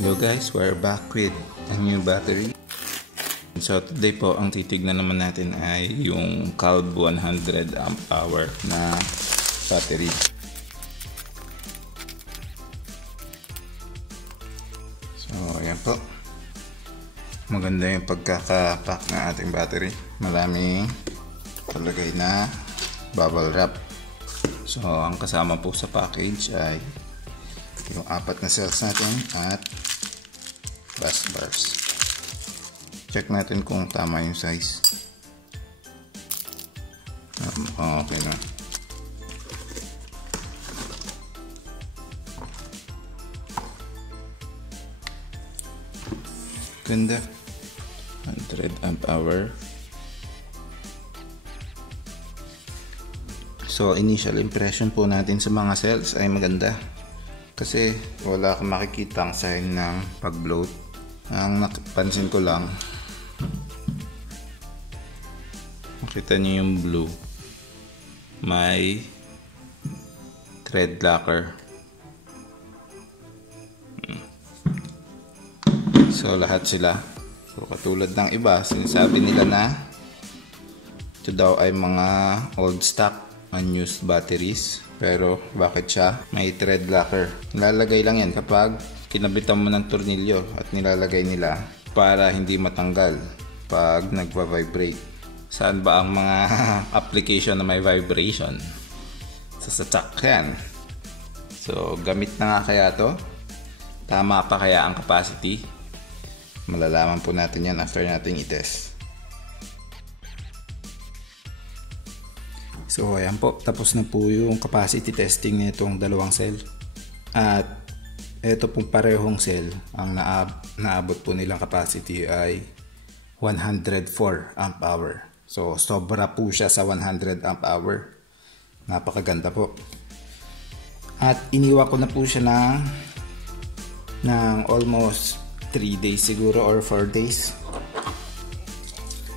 Hello guys, we're back with a new battery. So today po, ang titignan naman natin ay yung Calb 100 amp hour na battery. So ayan po, maganda yung pagkakapack ng ating battery. Maraming palagay na bubble wrap. So ang kasama po sa package ay yung 4 na cells natin at bus bars. Check natin kung tama yung size. Okay na. Ganda. 100 amp hour. So initial impression po natin sa mga cells ay maganda. Kasi wala akong makikita ang sign ng pag-bloat. Ang napansin ko lang, makita niyo yung blue, may thread locker. So lahat sila. So katulad ng iba, sinasabi nila na ito daw ay mga old stock unused batteries. Pero bakit siya may thread locker? Nilalagay lang yan kapag kinabitan mo ng tornilyo at nilalagay nila para hindi matanggal pag nagva-vibrate. Saan ba ang mga application na may vibration? Sa sasakyan. So gamit na nga kaya to? Tama pa kaya ang capacity? Malalaman po natin yan after nating i-test. So ayan po, tapos na po yung capacity testing nitong dalawang cell. At ito pong parehong cell, ang naabot po nilang capacity ay 104 amp hour. So sobra po siya sa 100 amp hour. Napakaganda po. At iniwan ko na po siya ng almost 3 days siguro or 4 days.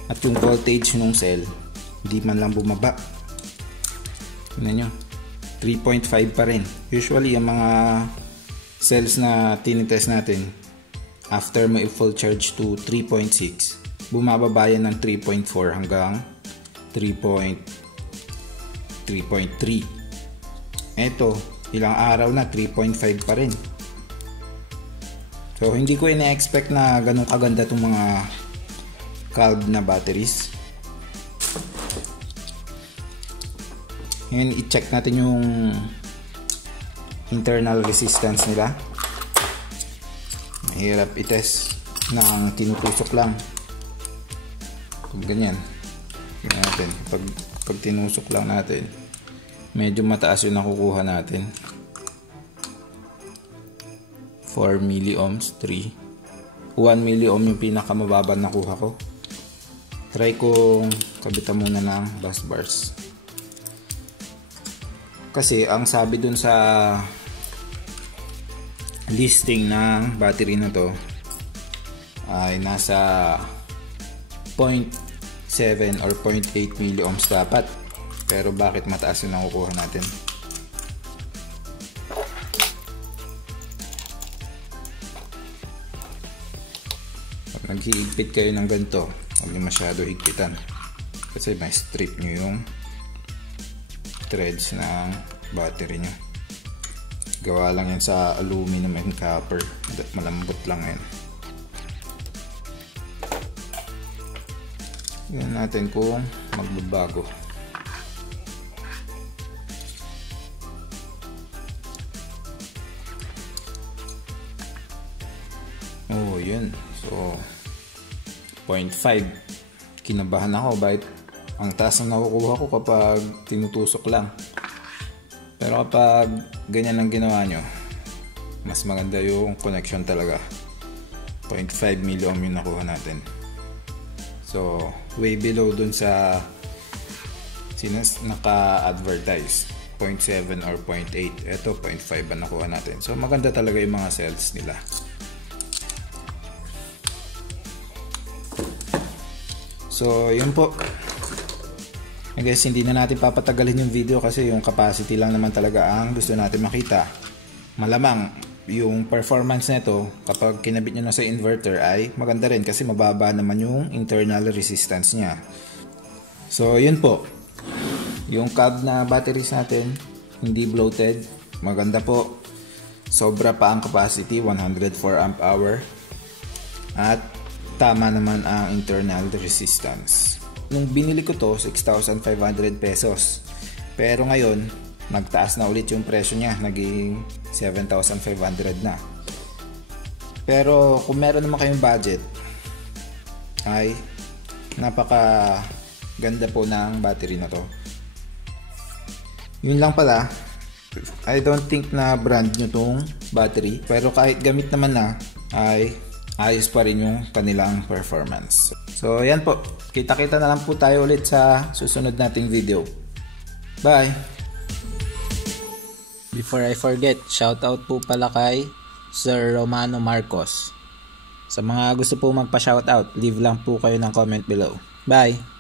At yung voltage ng cell, hindi man lang bumaba. Tingnan nyo, 3.5 pa rin. Usually yung mga cells na tinitest natin, after mo i-full charge to 3.6, bumababa yan ng 3.4 hanggang 3.3. Eto, ilang araw na 3.5 pa rin. So hindi ko ina-expect na ganun kaganda itong mga Calb na batteries. Ngayon i-check natin yung internal resistance nila. Mahirap i-test ng tinutusok lang. Kung ganyan, tingnan natin. Pag tinusok lang natin, medyo mataas yung nakukuha natin. 4 milliohms, 1 milliohm yung pinakamababa na nakuha ko. Try kong kabitan muna ng bus bars. Kasi ang sabi dun sa listing ng battery na to ay nasa 0.7 or 0.8 milliohms dapat. Pero bakit mataas yung nakukuha natin? Pag naghihigpit kayo ng ganito, huwag nyo masyado higpitan. Kasi may strip nyo yung threads ng battery nyo. Gawa lang yan sa aluminum and copper. Malambot lang yan. Tingnan natin kung magbabago. Oh, yun. So 0.5. Kinabahan ako. Bakit ang taas na nakukuha ko kapag tinutusok lang. Pero kapag ganyan ang ginawa nyo, mas maganda yung connection talaga. 0.5 milliohm yung nakuha natin. So way below dun sa naka-advertise 0.7 or 0.8. Ito 0.5 ang nakuha natin. So maganda talaga yung mga cells nila. So yun po. Guys, hindi na natin papatagalin yung video kasi yung capacity lang naman talaga ang gusto natin makita. Malamang yung performance nito kapag kinabit nyo na sa inverter ay maganda rin kasi mababa naman yung internal resistance niya. So yun po, yung CAB na batteries natin hindi bloated, maganda po, sobra pa ang capacity 104 amp hour at tama naman ang internal resistance. Nung binili ko to 6,500 pesos, pero ngayon nagtaas na ulit yung presyo niya, naging 7,500 na. Pero kung meron naman kayong budget ay napaka ganda po ng battery na to. Yun lang pala, I don't think na brand nyo tong battery, pero kahit gamit naman na ay ayos pa rin yung kanilang performance. So yan po, kita-kita na lang po tayo ulit sa susunod nating video. Bye! Before I forget, shoutout po pala kay Sir Romano Marcos. Sa mga gusto po magpa-shoutout, leave lang po kayo ng comment below. Bye!